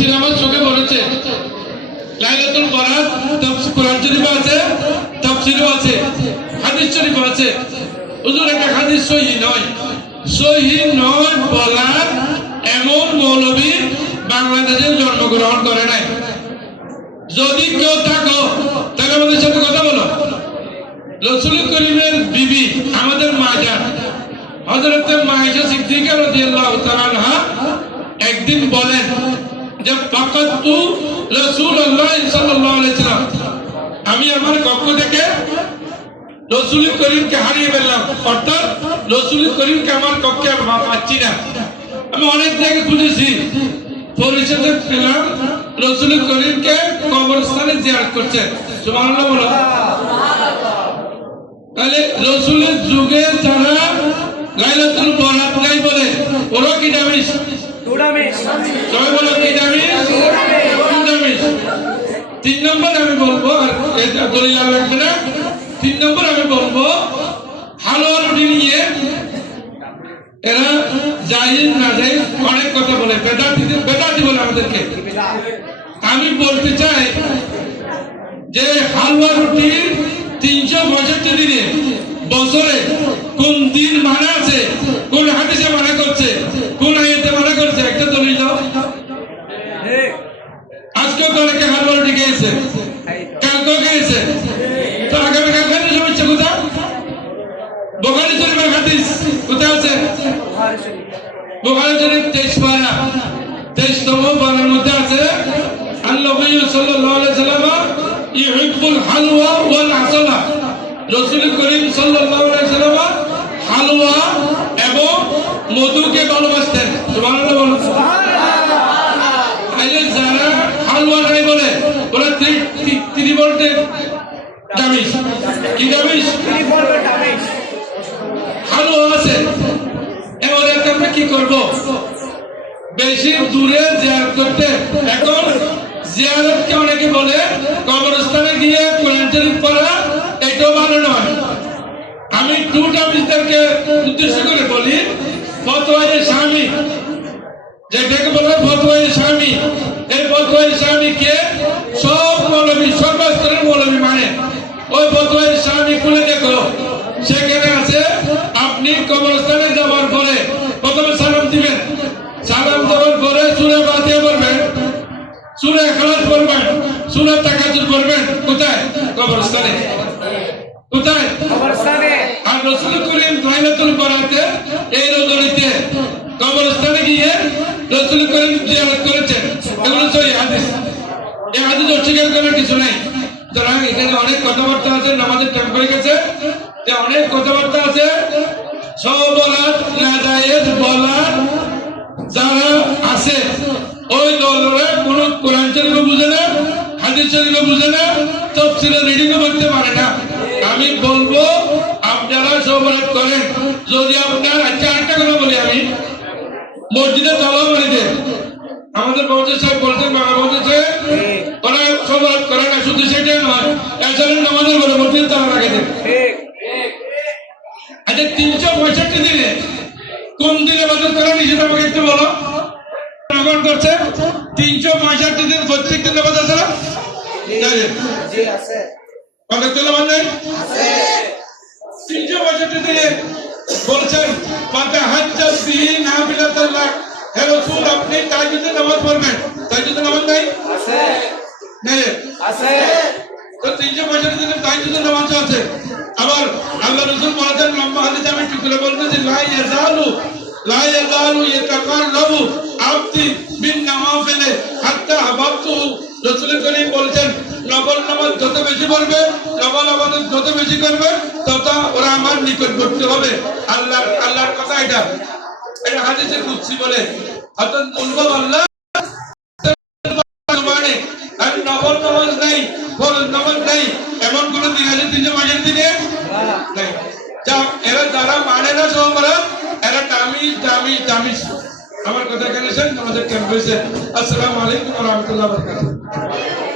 তাফসীর আমার চোখে পড়েছে। লাইলাতুল বরাত কোরআন শরীফে আছে, তাফসীরও আছে, হাদিস শরীফে আছে। হুজুর একটা হাদিস সহিহ নয় বলার এমন মৌলবী বাংলাদেশে জন্মগ্রহণ করে নাই। যদি কেউ থাকো তাহলে আমাদের সাথে কথা বলো। রাসূল করিমের বিবি আমাদের মা জান হযরত আয়েশা সিদ্দিকা রাদিয়াল্লাহু তাআলা আনহা একদিন বলেন যে ফাকাতু রাসূলুল্লাহ সাল্লাল্লাহু আলাইহি ওয়াসাল্লাম, আমি আমার কক্ষ থেকে রাসূল করিমকে হারিয়ে ফেললাম, অর্থাৎ রাসূল করিমকে আমার কক্ষে পাচ্ছি না। আমি অনেক জায়গায় খুঁজেছি, পরিষদে পেলাম রাসূল করিমকে কবরস্থানে জিয়ারত করছেন। সুবহানাল্লাহ বলো। তাহলে রাসূলের যুগে যারা লাইলাতুল বরাত নাই বলে ওরা কি ডামিস? সবাই বলো কি ডামিস? 3 নম্বর আমি বলবো, আর এটা দলিল লাগবে না। 3 নম্বর আমি বলবো হালুয়া রুটি নিয়ে এরা জায়েজ না জায়েজ অনেক কথা বলে, বেদাতি বলে আমাদেরকে। আমি বলতে চাই যে হালুয়া রুটি 365 দিনে বছরে কোন দিন মানা আছে, কোন হাদিসে মানা করছে, কোন আয়াতে মানা করছে, একটা দলিল দাও। আজকে তো অনেকে হালুয়া রুটি খেয়েছে, কালকেও খেয়েছে, তো আগামীকাল খাইতে সমস্যা কোথায়? বুখারী শরীফের হাদিস কোথায় আছে? বুখারী শরীফ 23তম পারার মধ্যে আছে আন-নবী সাল্লাল্লাহু আলাইহি ওয়াসাল্লাম ইউহিব্বুল হালওয়া ওয়াল আসলা। রাসূল করিম সাল্লাল্লাহু আলাইহি ওয়াসাল্লাম হালওয়া এবং মধুকে ভালোবাসতেন। সুবহানাল্লাহ বলুন। সুবহানাল্লাহ। যারা হালওয়া নাই বলে ওরা ত্রিবর্ণের ডামিস। কি ডামিস? ত্রিবর্ণের ডামিস। হালুয়া আছে, এবার আমরা কি করব? বেশি দূরে জিয়ারত করতে, এখন জিয়ারতকে অনেকে বলে কবরস্থানে গিয়ে কোরআন শরীফ পড়া, এটাও ভালো নয়। আমি টু ডামিসদেরকে উদ্দেশ্য করে বলি, ফতোয়ায়ে স্বামী যেটাকে বলে ফতোয়ায়ে স্বামী, এই ফতোয়ায়ে স্বামীকে সব মৌলবী, সর্বস্তরের মৌলবী মানে। ওই ফতোয়ায়ে স্বামী খুলে দেখো, সেখানে আছে আপনি কবরস্থানে যাওয়ার পরে প্রথমে সালাম দিবেন, সালাম দেওয়ার পরে সূরা ফাতিহা পড়বেন, সূরা ইখলাস পড়বেন, সূরা তাকাসুর পড়বেন। কোথায়? কবরস্থানে। কোথায়? কবরস্থানে। আর রাসূল করিম লাইলাতুল বরাতে এই রজনীতে কবরস্থানে গিয়ে রাসূল করিম জিয়ারত করেছেন। এগুলো সহিহ হাদিস, এই হাদিস অস্বীকার করার কিছু নাই। যারা এখানে অনেক কথাবার্তা আছে, নামাজের টাইম হয়ে গেছে, অনেক কথাবার্তা আছে, সব বলার না জায়েজ বলার যারা আছে ওই দলরা কোন কোরআন শরীফও বুঝে না, হাদিস শরীফও বুঝে না, তাফসীরের রিডিংও করতে পারে না। আমি বলবো আপনারা সবরাত করেন। যদি আপনার আচ্ছা একটা কথা বলি, আমি মসজিদে তালা মারি দেন, আমাদের মহাজের সাহেব বলতেন, বাংলা মহাজের সাহেব ওরা সবরাত করে না, শুধু সেটাই নয়, এছাড়া নামাজের পরে মসজিদে তালা রাখে দেন। আচ্ছা 365 দিনে কোন দিনে ইবাদত করা নিষেধ আমাকে একটু বলো। করছে 365 দিন প্রত্যেক দিন নামাজ আছে না? জি আছে। কত নামাজ নাই? আছে। 365 দিনে বলছেন ফাতাহাজ্জাত বিহি নাফিলাতাল্লাহ, হে রাসূল আপনি তাহাজ্জুদের নামাজ পড়বেন। তাহাজ্জুদের নামাজ নাই? আছে। নেই? আছে। তো 365 দিনে তাহাজ্জুদের নামাজ আছে। আবার আল্লাহ রাসূল বলেছেন, লম্বা হাদিসে আমি টুকরে বলতেছি, লা ইয়াজালু ইয়াতাকাররাবু আবদি বিন নাওয়াফিল হাত্তা হাবাবতু। রাসূল করিম বলেছেন, নফল নামাজ যত বেশি পড়বে, নফল ইবাদত যত বেশি করবে, তত ওরা আমার নিকটবর্তী হবে। আল্লাহর কথা এটা হাদিসে কুদসি বলে। অর্থাৎ বলবো আল্লাহ মানে আর নফল নামাজ নাই, ফরজ নামাজ নাই, এমন কোন দিন আছে 365 দিনে নাই। যা এরা যারা মানে না সবরাত, এরা দামি। আমার কথা এখানে শেষ। আমাদের ক্যাম্প হয়েছে। আসসালামু আলাইকুম ওয়া রাহমাতুল্লাহি ওয়া বারাকাতুহু।